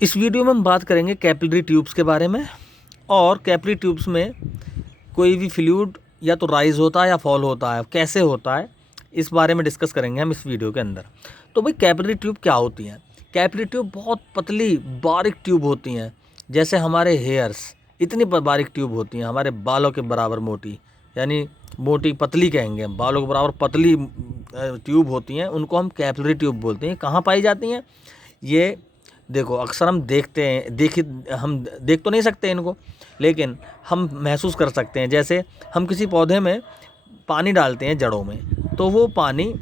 इस वीडियो में हम बात करेंगे कैपिलरी ट्यूब्स के बारे में, और कैपिलरी ट्यूब्स में कोई भी फ्लूइड या तो राइज होता है या फॉल होता है, कैसे होता है, इस बारे में डिस्कस करेंगे हम इस वीडियो के अंदर। तो भाई कैपिलरी ट्यूब क्या होती हैं? कैपिलरी ट्यूब बहुत पतली बारीक ट्यूब होती हैं, जैसे हमारे हेयर्स इतनी बारीक ट्यूब होती हैं, हमारे बालों के बराबर मोटी, यानी मोटी पतली कहेंगे हम, बालों के बराबर पतली ट्यूब होती हैं, उनको हम कैपिलरी ट्यूब बोलते हैं। कहाँ पाई जाती हैं ये? देखो, अक्सर हम देखते हैं, हम देख तो नहीं सकते इनको, लेकिन हम महसूस कर सकते हैं। जैसे हम किसी पौधे में पानी डालते हैं जड़ों में, तो वो पानी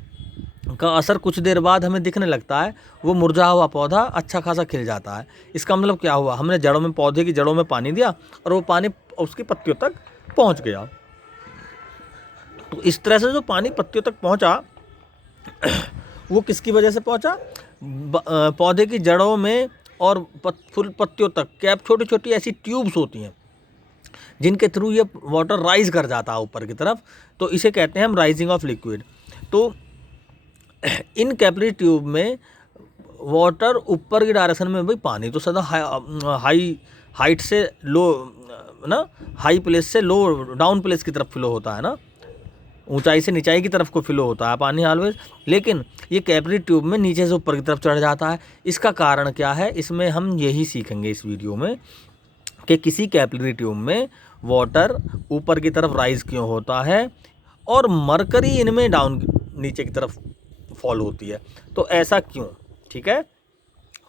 का असर कुछ देर बाद हमें दिखने लगता है, वो मुरझा हुआ पौधा अच्छा खासा खिल जाता है। इसका मतलब क्या हुआ? हमने जड़ों में, पौधे की जड़ों में पानी दिया और वो पानी उसकी पत्तियों तक पहुंच गया। तो इस तरह से जो पानी पत्तियों तक पहुंचा वो किसकी वजह से पहुंचा? पौधे की जड़ों में और फुल पत्तियों तक कैप छोटी छोटी ऐसी ट्यूब्स होती हैं जिनके थ्रू ये वाटर राइज कर जाता है ऊपर की तरफ, तो इसे कहते हैं हम राइजिंग ऑफ लिक्विड। तो इन कैपिलरी ट्यूब में वाटर ऊपर की डायरेक्शन में, भाई पानी तो सदा हाई हाइट से लो ना, हाई प्लेस से लो डाउन प्लेस की तरफ फ्लो होता है ना, ऊंचाई से नीचाई की तरफ को फ्लो होता है पानी ऑलवेज, लेकिन ये कैपिलरी ट्यूब में नीचे से ऊपर की तरफ चढ़ जाता है। इसका कारण क्या है? इसमें हम यही सीखेंगे इस वीडियो में कि किसी कैपिलरी ट्यूब में वाटर ऊपर की तरफ राइज क्यों होता है और मरकरी इनमें डाउन नीचे की तरफ फॉल होती है, तो ऐसा क्यों? ठीक है,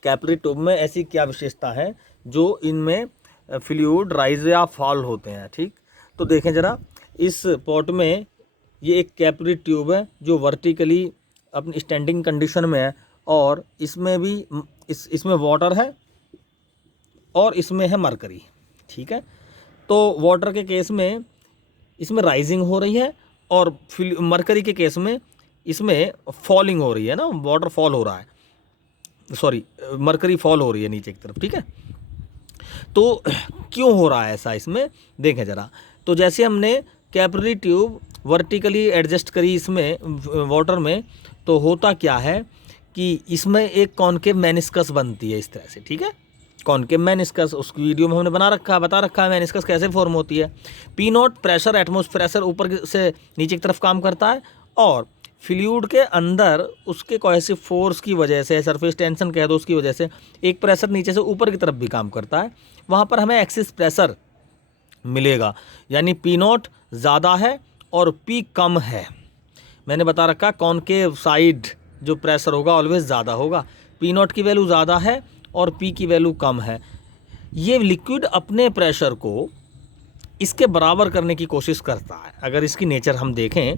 कैपिलरी ट्यूब में ऐसी क्या विशेषता है जो इनमें फ्लूइड राइज या फॉल होते हैं? ठीक, तो देखें ज़रा, इस पॉट में ये एक कैपिलरी ट्यूब है जो वर्टिकली अपनी स्टैंडिंग कंडीशन में है, और इसमें भी इसमें वाटर है और इसमें है मरकरी। ठीक है, तो वाटर के केस में इसमें राइजिंग हो रही है, और मरकरी के केस में इसमें फॉलिंग हो रही है ना, वाटर फॉल हो रहा है, सॉरी मरकरी फॉल हो रही है नीचे की तरफ। ठीक है, तो क्यों हो रहा है ऐसा इसमें? देखें ज़रा, तो जैसे हमने कैपिलरी ट्यूब वर्टिकली एडजस्ट करी इसमें वाटर में, तो होता क्या है कि इसमें एक कॉनकेव मेनिस्कस बनती है इस तरह से। ठीक है, कॉनकेव मेनिस्कस उस वीडियो में हमने बता रखा है मेनिस्कस कैसे फॉर्म होती है। P not pressure, atmosphere pressure ऊपर से नीचे की तरफ काम करता है, और फ्लूइड के अंदर उसके कोहेसिव फोर्स की वजह से, सरफेस टेंशन कह दो उसकी वजह से, एक प्रेशर नीचे से ऊपर की तरफ भी काम करता है। वहाँ पर हमें एक्सिस प्रेशर मिलेगा, यानी पी नॉट ज़्यादा है और पी कम है। मैंने बता रखा कॉनकेव साइड जो प्रेशर होगा ऑलवेज ज़्यादा होगा, पी नॉट की वैल्यू ज़्यादा है और पी की वैल्यू कम है। ये लिक्विड अपने प्रेशर को इसके बराबर करने की कोशिश करता है। अगर इसकी नेचर हम देखें,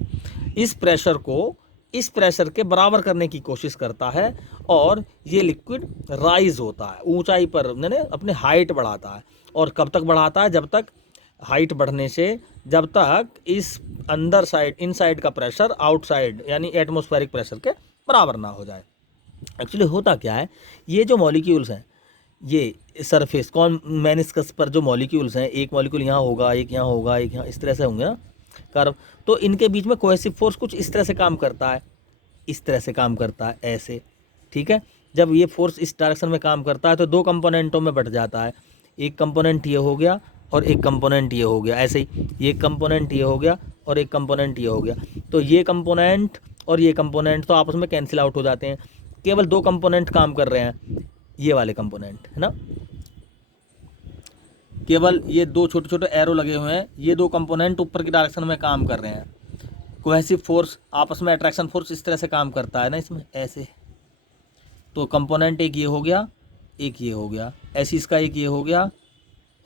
इस प्रेशर को इस प्रेशर के बराबर करने की कोशिश करता है, और ये लिक्विड राइज होता है ऊंचाई पर, मैंने अपने हाइट बढ़ाता है। और कब तक बढ़ाता है? जब तक हाइट बढ़ने से, जब तक इस अंदर साइड, इन साइड का प्रेशर आउटसाइड यानी एटमॉस्फेरिक प्रेशर के बराबर ना हो जाए। एक्चुअली होता क्या है, ये जो मॉलिक्यूल्स हैं, ये सरफेस मेनिस्कस पर जो मॉलिक्यूल्स हैं, एक मॉलिक्यूल यहाँ होगा, एक यहाँ होगा, एक यहाँ, इस तरह से होंगे ना कर्व, तो इनके बीच में कोहेसिव फोर्स कुछ इस तरह से काम करता है, इस तरह से काम करता है, ऐसे। ठीक है, जब ये फोर्स इस डायरेक्शन में काम करता है तो दो कंपोनेंटों में बट जाता है, एक कंपोनेंट ये हो गया और एक कंपोनेंट ये हो गया, ऐसे ही ये कंपोनेंट ये हो गया और एक कंपोनेंट ये हो गया। तो ये कंपोनेंट और ये कंपोनेंट तो आपस में कैंसिल आउट हो जाते हैं, केवल दो कंपोनेंट काम कर रहे हैं, ये वाले कंपोनेंट है ना, केवल ये दो छोटे छोटे एरो लगे हुए हैं, ये दो कंपोनेंट ऊपर की डायरेक्शन में काम कर रहे हैं। कोहेसिव फोर्स आपस में, अट्रैक्शन फोर्स इस तरह से काम करता है ना इसमें, ऐसे। तो कंपोनेंट एक ये हो गया, एक ये हो गया, ऐसे इसका एक ये हो गया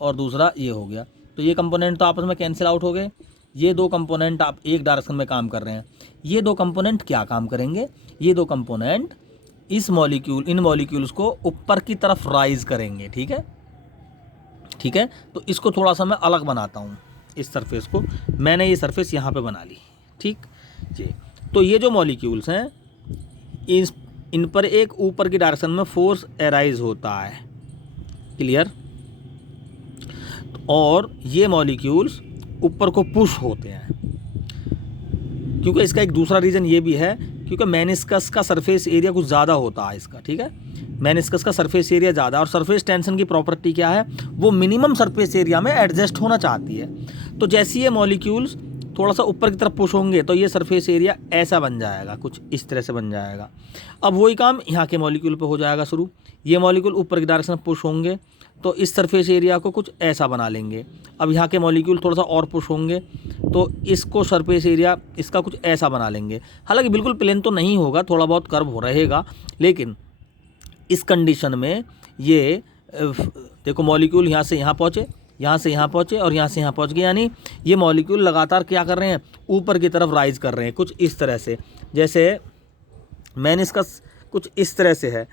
और दूसरा ये हो गया। तो ये कंपोनेंट तो आपस में कैंसिल आउट हो गए। ये दो कंपोनेंट आप एक डायरेक्शन में काम कर रहे हैं। ये दो कंपोनेंट क्या काम करेंगे? ये दो कंपोनेंट इन मॉलिक्यूल्स को ऊपर की तरफ राइज करेंगे। ठीक है, ठीक है, तो इसको थोड़ा सा मैं अलग बनाता हूँ, इस सरफेस को मैंने ये सरफेस यहाँ पे बना ली। ठीक जी, तो ये जो मॉलिक्यूल्स हैं, इन पर एक ऊपर की डायरेक्शन में फोर्स एराइज होता है, क्लियर, और ये मॉलिक्यूल्स ऊपर को पुश होते हैं। क्योंकि इसका एक दूसरा रीज़न ये भी है, क्योंकि मेनिस्कस का सरफेस एरिया कुछ ज़्यादा होता है इसका, ठीक है। मेनिस्कस का सरफेस एरिया ज़्यादा, और सरफेस टेंशन की प्रॉपर्टी क्या है, वो मिनिमम सरफेस एरिया में एडजस्ट होना चाहती है। तो जैसे ये मॉलिक्यूल्स थोड़ा सा ऊपर की तरफ पुश होंगे तो ये सरफेस एरिया ऐसा बन जाएगा, कुछ इस तरह से बन जाएगा। अब वही काम यहाँ के मॉलिक्यूल पे हो जाएगा शुरू। ये मॉलिक्यूल ऊपर की डायरेक्शन में पुश होंगे तो इस सरफेस एरिया को कुछ ऐसा बना लेंगे। अब यहाँ के मॉलिक्यूल थोड़ा सा और पुश होंगे तो इसको सरफेस एरिया इसका कुछ ऐसा बना लेंगे। हालांकि बिल्कुल प्लेन तो नहीं होगा, थोड़ा बहुत कर्व हो रहेगा, लेकिन इस कंडीशन में ये देखो मॉलिक्यूल यहाँ से यहाँ पहुँचे, यहाँ से यहाँ पहुँचे और यहाँ से यहाँ पहुँच गए, यानी ये मॉलिक्यूल लगातार क्या कर रहे हैं, ऊपर की तरफ राइज कर रहे हैं कुछ इस तरह से। जैसे मेनिस्कस कुछ इस तरह से है,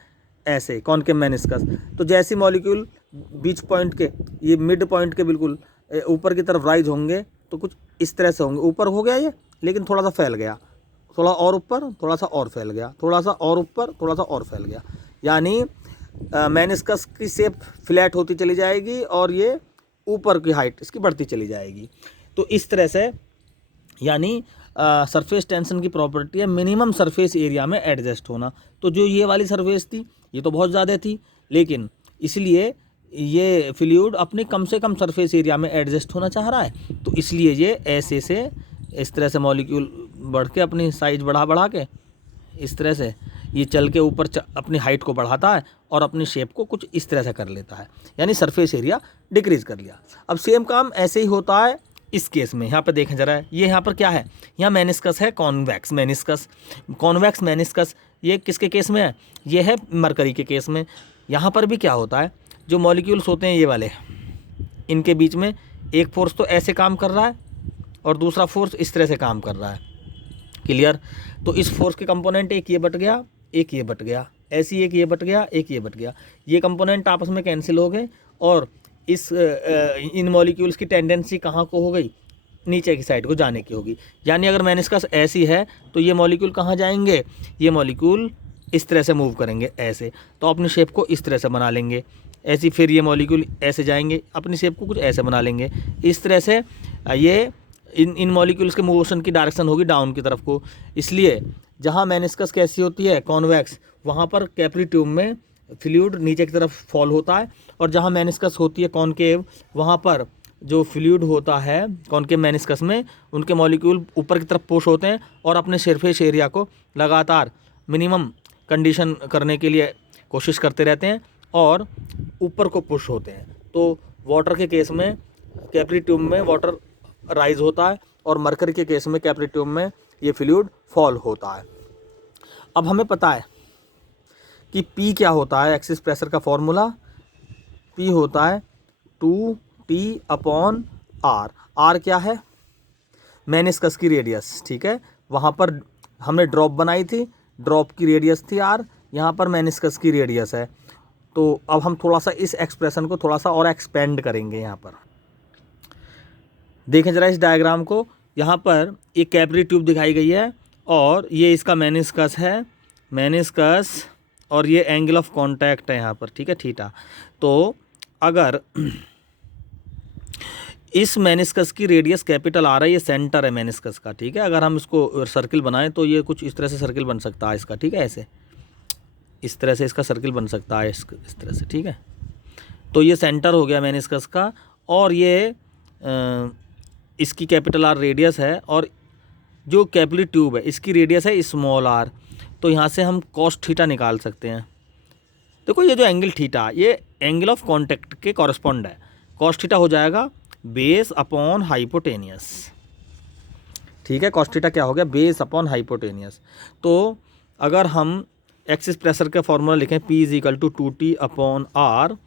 ऐसे कॉनकेव मेनिस्कस। तो जैसे मॉलिक्यूल बीच पॉइंट के, ये मिड पॉइंट के बिल्कुल ऊपर की तरफ राइज होंगे तो कुछ इस तरह से होंगे। ऊपर हो गया ये, लेकिन थोड़ा सा फैल गया, थोड़ा और ऊपर, थोड़ा सा और फैल गया, थोड़ा सा और ऊपर, थोड़ा सा और फैल गया, यानी मेनिस्कस की शेप फ्लैट होती चली जाएगी और ये ऊपर की हाइट इसकी बढ़ती चली जाएगी। तो इस तरह से, यानी सरफेस टेंशन की प्रॉपर्टी है मिनिमम सरफेस एरिया में एडजस्ट होना। तो जो ये वाली सरफेस थी ये तो बहुत ज़्यादा थी, लेकिन इसलिए ये फ्लूइड अपने कम से कम सरफेस एरिया में एडजस्ट होना चाह रहा है। तो इसलिए ये ऐसे से इस तरह से मॉलिक्यूल बढ़ के अपनी साइज बढ़ा के इस तरह से ये चल के ऊपर अपनी हाइट को बढ़ाता है और अपनी शेप को कुछ इस तरह से कर लेता है, यानी सरफेस एरिया डिक्रीज़ कर लिया। अब सेम काम ऐसे ही होता है इस केस में। यहाँ पर देखें ज़रा, ये यहाँ पर क्या है, यहाँ मेनिस्कस है, कॉन्वेक्स मेनिस्कस। कॉन्वेक्स मेनिस्कस ये किसके केस में है, ये है मरकरी के केस में। यहाँ पर भी क्या होता है, जो मॉलिक्यूल्स होते हैं ये वाले, इनके बीच में एक फोर्स तो ऐसे काम कर रहा है और दूसरा फोर्स इस तरह से काम कर रहा है, क्लियर। तो इस फोर्स के कंपोनेंट एक ये बट गया, एक ये बट गया, ऐसी एक ये बट गया, एक ये बट गया, ये कंपोनेंट आपस में कैंसिल हो गए और इस इन मॉलिक्यूल्स की टेंडेंसी कहाँ को हो गई, नीचे की साइड को जाने की होगी। यानी अगर मेनिस्कस ऐसी है तो ये मॉलिक्यूल कहाँ जाएंगे, ये मॉलिक्यूल इस तरह से मूव करेंगे ऐसे, तो अपनी शेप को इस तरह से बना लेंगे ऐसी। फिर ये मॉलिक्यूल ऐसे जाएंगे, अपनी शेप को कुछ ऐसे बना लेंगे इस तरह से। ये इन मॉलिक्यूल्स के मोशन की डायरेक्शन होगी डाउन की तरफ को। इसलिए जहाँ मेनिस्कस कैसी होती है, कॉन्वेक्स, वहाँ पर कैपिलरी ट्यूब में फ्लूइड नीचे की तरफ फॉल होता है, और जहाँ मेनिस्कस होती है कॉनकेव, वहाँ पर जो फ्लूइड होता है कॉनकेव मेनिस्कस में, उनके मॉलिक्यूल ऊपर की तरफ पुश होते हैं और अपने सरफेस एरिया को लगातार मिनिमम कंडीशन करने के लिए कोशिश करते रहते हैं और ऊपर को पुश होते हैं। तो वाटर के केस में कैपिलरी ट्यूब में वाटर राइज होता है और मरकरी के केस में कैपिलरी ट्यूब में ये फ्लूइड फॉल होता है। अब हमें पता है कि P क्या होता है, एक्सिस प्रेशर का फॉर्मूला P होता है 2T/R। R क्या है, मेनिस्कस की रेडियस, ठीक है। वहाँ पर हमने ड्रॉप बनाई थी, ड्रॉप की रेडियस थी R, यहाँ पर मेनिस्कस की रेडियस है। तो अब हम थोड़ा सा इस एक्सप्रेशन को थोड़ा सा और एक्सपेंड करेंगे। यहाँ पर देखें जरा इस डायग्राम को, यहाँ पर एक कैपिलरी ट्यूब दिखाई गई है और ये इसका मेनिस्कस है, मेनिस्कस, और ये एंगल ऑफ कांटेक्ट है यहाँ पर, ठीक है, थीटा। तो अगर इस मेनिस्कस की रेडियस कैपिटल आ रहा है, ये सेंटर है मेनिस्कस का, ठीक है। अगर हम इसको सर्किल बनाएं तो ये कुछ इस तरह से सर्किल बन सकता है इसका, ठीक है, ऐसे इस तरह से इसका सर्किल बन सकता है इस तरह से, ठीक है। तो ये सेंटर हो गया मेनिस्कस का, और ये इसकी कैपिटल R रेडियस है, और जो कैपिलरी ट्यूब है इसकी रेडियस है स्मॉल r। तो यहाँ से हम कॉस थीटा निकाल सकते हैं। देखो ये जो एंगल थीटा, ये एंगल ऑफ कांटेक्ट के कॉरस्पॉन्ड है। कॉस थीटा हो जाएगा बेस अपॉन हाइपोटेनियस, ठीक है। कॉस थीटा क्या हो गया, बेस अपॉन हाइपोटेनियस। तो अगर हम एक्सिस प्रेशर का फॉर्मूला लिखें P = 2T/R,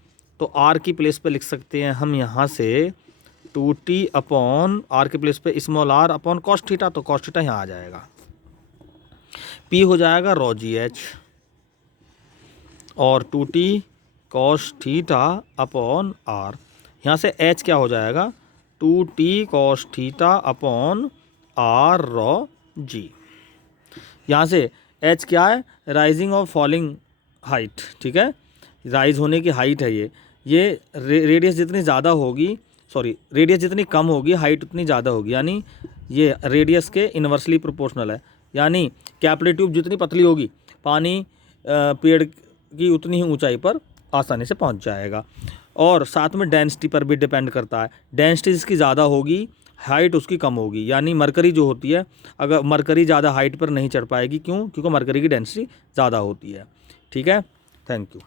तो R की प्लेस पे लिख सकते हैं हम यहाँ से 2T/R की प्लेस पे small r upon cos theta, तो कॉस थीटा यहाँ आ जाएगा। P हो जाएगा ρgh और 2T cos θ/R। यहाँ से H क्या हो जाएगा, 2T cos θ/R ρg। यहाँ से H क्या है, राइजिंग और फॉलिंग हाइट, ठीक है, राइज होने की हाइट है ये रेडियस जितनी ज़्यादा होगी, रेडियस जितनी कम होगी हाइट उतनी ज़्यादा होगी, यानी ये रेडियस के इन्वर्सली प्रोपोर्शनल है। यानी कैपिलरी ट्यूब जितनी पतली होगी पानी पेड़ की उतनी ही ऊंचाई पर आसानी से पहुंच जाएगा। और साथ में डेंसिटी पर भी डिपेंड करता है, डेंसिटी जिसकी ज़्यादा होगी हाइट उसकी कम होगी। यानी मरकरी जो होती है, अगर मरकरी ज़्यादा हाइट पर नहीं चढ़ पाएगी, क्यों? क्योंकि मरकरी की डेंसिटी ज़्यादा होती है। ठीक है, थैंक यू।